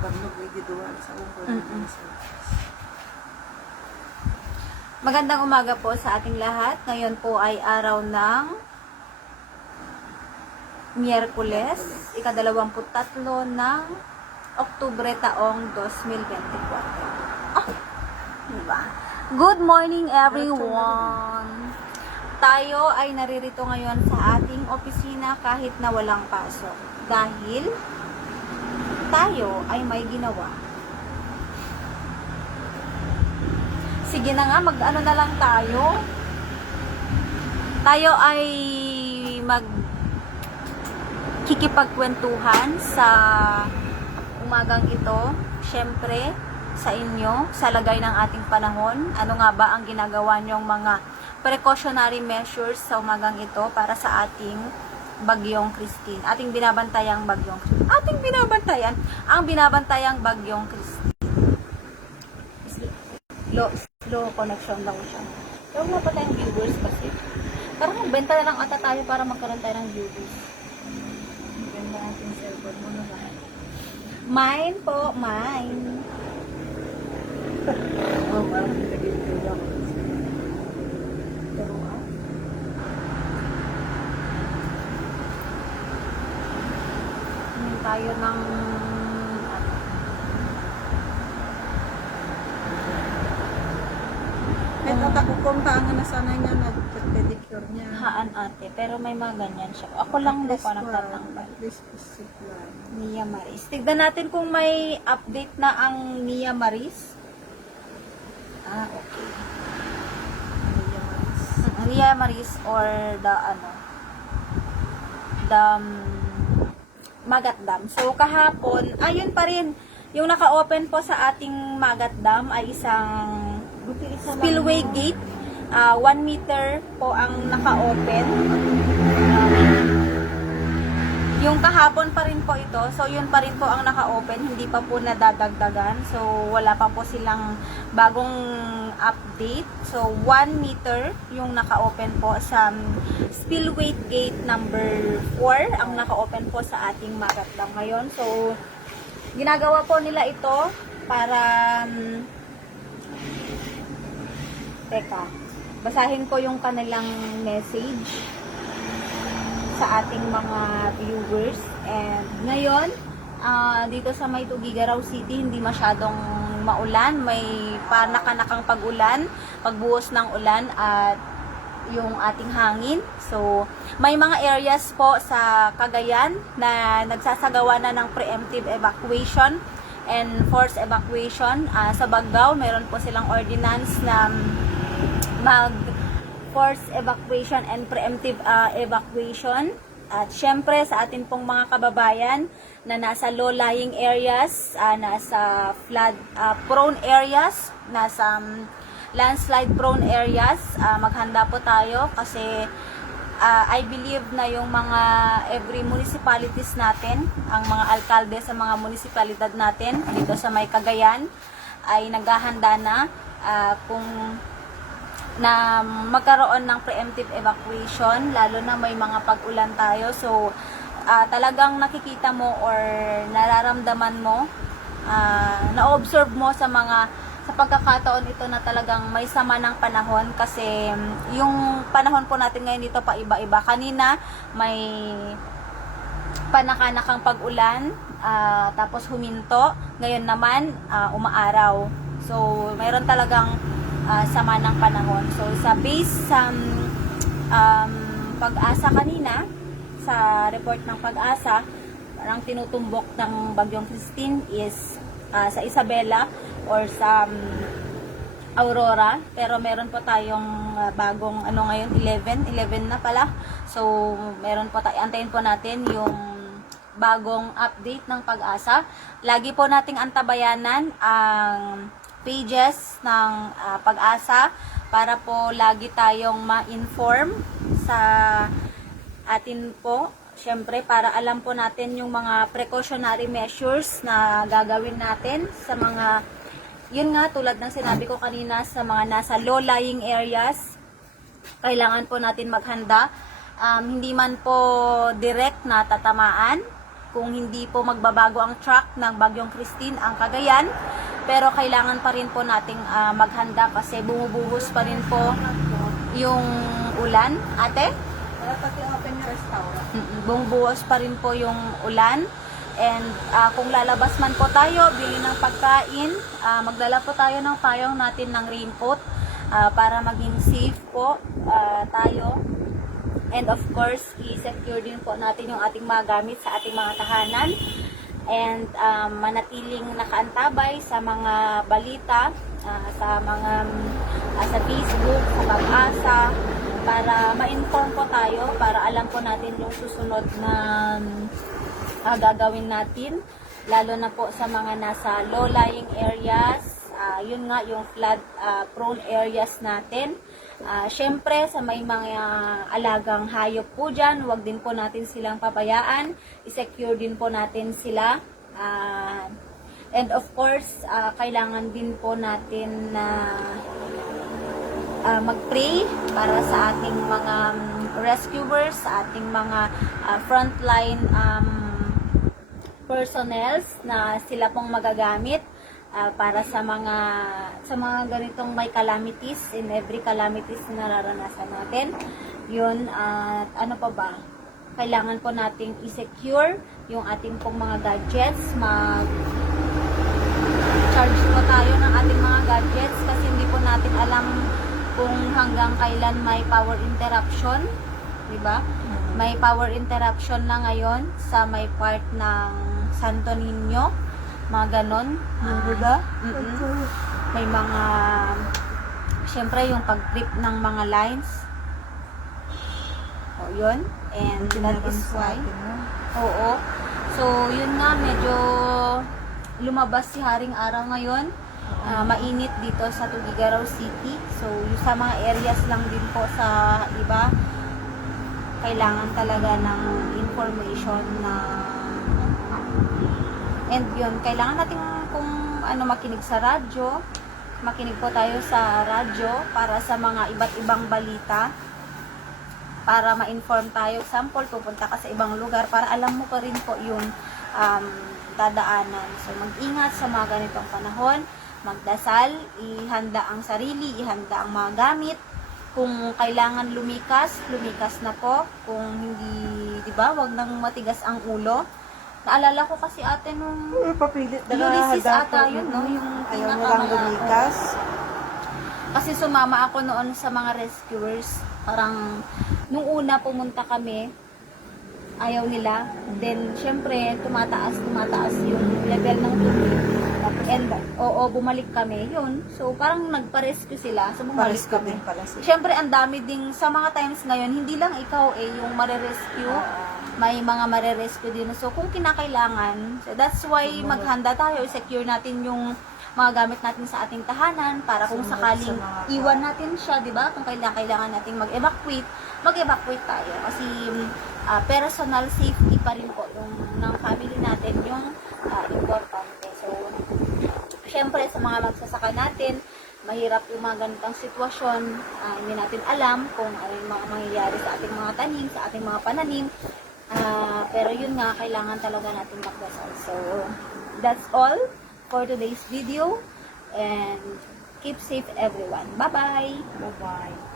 Barnog may giduwa sa ungkol. Magandang umaga po sa ating lahat. Ngayon po ay araw ng Miyerkules, ika-23 ng Oktubre taong 2024. Diba? Good morning everyone! Tayo ay naririto ngayon sa ating opisina kahit na walang pasok. Dahil tayo ay may ginawa. Sige na nga, mag-ano na lang tayo. Tayo ay kikipagkwentuhan sa umagang ito. Siyempre, sa inyo, sa lagay ng ating panahon. Ano nga ba ang ginagawa nyong mga precautionary measures sa umagang ito para sa ating Bagyong Christine? Ating binabantayang Bagyong Christine. Ang binabantayang Bagyong Christine. Slow connection daw siya. Pero nga pa tayong viewers kasi. Parang magbenta na lang ata tayo para magkaroon tayo ng viewers. Maganda natin cellphone mo na ba? Mine po, mine. Oh, parang nagiging ako. Pero tayo ng Kahit ako kung taangan na sana nga nag-pedicure niya. haan ate, pero may mga ganyan siya. Ako lang daw pa nagtatanggal. Please supply. Nia Maris. Tignan natin kung may update na ang Nia Maris. Okay. Nia Maris or the Magat Dam. So kahapon, ayun pa rin, yung naka-open po sa ating Magat Dam ay isang spillway gate. 1 meter po ang naka-open. Yung kahapon pa rin po ito. So, yun pa rin po ang naka-open. Hindi pa po nadadagdagan. So, wala pa po silang bagong update. So, 1 meter yung naka-open po sa spillway gate number 4. Ang naka-open po sa ating Magat Dam ngayon. So, ginagawa po nila ito para teka, basahin ko yung kanilang message sa ating mga viewers. And ngayon, dito sa May Tugigaraw City, hindi masyadong maulan. May panakanakang pag-ulan, pagbuhos ng ulan at yung ating hangin. So, may mga areas po sa Cagayan na nagsasagawa na ng preemptive evacuation and forced evacuation. Sa Baggao, meron po silang ordinance na forced evacuation and preemptive evacuation. At syempre sa atin pong mga kababayan na nasa low-lying areas, nasa flood prone areas, nasa landslide prone areas, maghanda po tayo kasi I believe na yung mga every municipalities natin, ang mga alkalde sa mga munisipalidad natin dito sa May Cagayan ay naghahanda na kung na magkaroon ng preemptive evacuation, lalo na may mga pag-ulan tayo. So, talagang nakikita mo or nararamdaman mo, na-observe mo sa pagkakataon ito na talagang may sama ng panahon kasi yung panahon po natin ngayon dito pa iba-iba. Kanina, may panakanakang pag-ulan, tapos huminto. Ngayon naman, umaaraw. So, mayroon talagang sama ng panahon. So, sa base sa Pag-asa kanina, sa report ng Pag-asa, parang tinutumbok ng Bagyong Christine is sa Isabela or sa Aurora. Pero meron po tayong bagong ngayon, 11 na pala. So, meron po antayin po natin yung bagong update ng Pag-asa. Lagi po nating antabayanan ang pages ng Pag-asa para po lagi tayong ma-inform sa atin po. Siyempre, para alam po natin yung mga precautionary measures na gagawin natin sa mga, yun nga, tulad ng sinabi ko kanina, sa mga nasa low-lying areas, kailangan po natin maghanda. Hindi man po direct na tatamaan, kung hindi po magbabago ang track ng Bagyong Christine ang Cagayan. Pero kailangan pa rin po nating maghanda kasi bumubuhos pa rin po yung ulan. Ate? Wala pati open yung restaurant. Bumubuhos pa rin po yung ulan. And kung lalabas man po tayo, bili ng pagkain, magdala po tayo ng payong natin ng raincoat para maging safe po tayo. And of course, i-secure din po natin yung ating mga gamit sa ating mga tahanan. And manatiling nakaantabay sa mga balita, sa Facebook, sa Pag-asa, para ma-inform po tayo, para alam po natin yung susunod na gagawin natin, lalo na po sa mga nasa low-lying areas, yun nga yung flood prone areas natin. Syempre sa may mga alagang hayop po dyan, huwag din po natin silang pabayaan, i-secure din po natin sila. And of course, kailangan din po natin na mag-pray para sa ating mga rescuers, sa ating mga frontline personnels na sila pong magagamit para sa mga ganitong may calamities, in every calamities na nararanasan natin. Yun, at ano pa ba? Kailangan po nating i-secure yung ating pong mga gadgets, charge po tayo ng ating mga gadgets kasi hindi po natin alam kung hanggang kailan may power interruption, di ba? May power interruption na ngayon sa may part ng Santo Niño, mga ganon, diba? May mga, syempre yung pag-trip ng mga lines, yun, and that is why, so yun nga, medyo lumabas si Haring Araw ngayon, mainit dito sa Tuguegarao City, so yung sa mga areas lang din po sa iba, kailangan talaga ng information na and yun, kailangan natin kung makinig sa radyo, makinig po tayo sa radyo para sa mga iba't ibang balita, para ma-inform tayo. Example, pupunta ka sa ibang lugar para alam mo pa rin po yung dadaanan. So mag-ingat sa mga ganitong panahon, magdasal, ihanda ang sarili, ihanda ang mga gamit. Kung kailangan lumikas na po. Kung hindi, di ba, wag nang matigas ang ulo. Naalala ko kasi ate nung Papilit Ulysses ata yun, no? Yung ayaw nilang lumikas. Kasi sumama ako noon sa mga rescuers. Parang nung una pumunta kami, ayaw nila. Then, syempre, tumataas yung level ng tubig. And, bumalik kami. Yun. So, parang nagpa-rescue sila. So, bumalik kami. Syempre, ang dami ding, sa mga times ngayon, hindi lang ikaw yung mare-rescue. May mga mare-rescue din. So, kung kinakailangan, so that's why maghanda tayo. I-secure natin yung mga gamit natin sa ating tahanan para kung sakaling iwan natin siya, di ba? Kung kailangan nating mag-evacuate tayo. Kasi personal safety pa rin po yung ng family natin yung importante. So, syempre sa mga magsasaka natin, mahirap yung mga ganitong sitwasyon. Hindi natin alam kung ano yung mga mangyayari sa ating mga tanim, sa ating mga pananim. Pero yun nga, kailangan talaga natin magdasal. So, that's all for today's video. And keep safe everyone. Bye-bye! Bye-bye.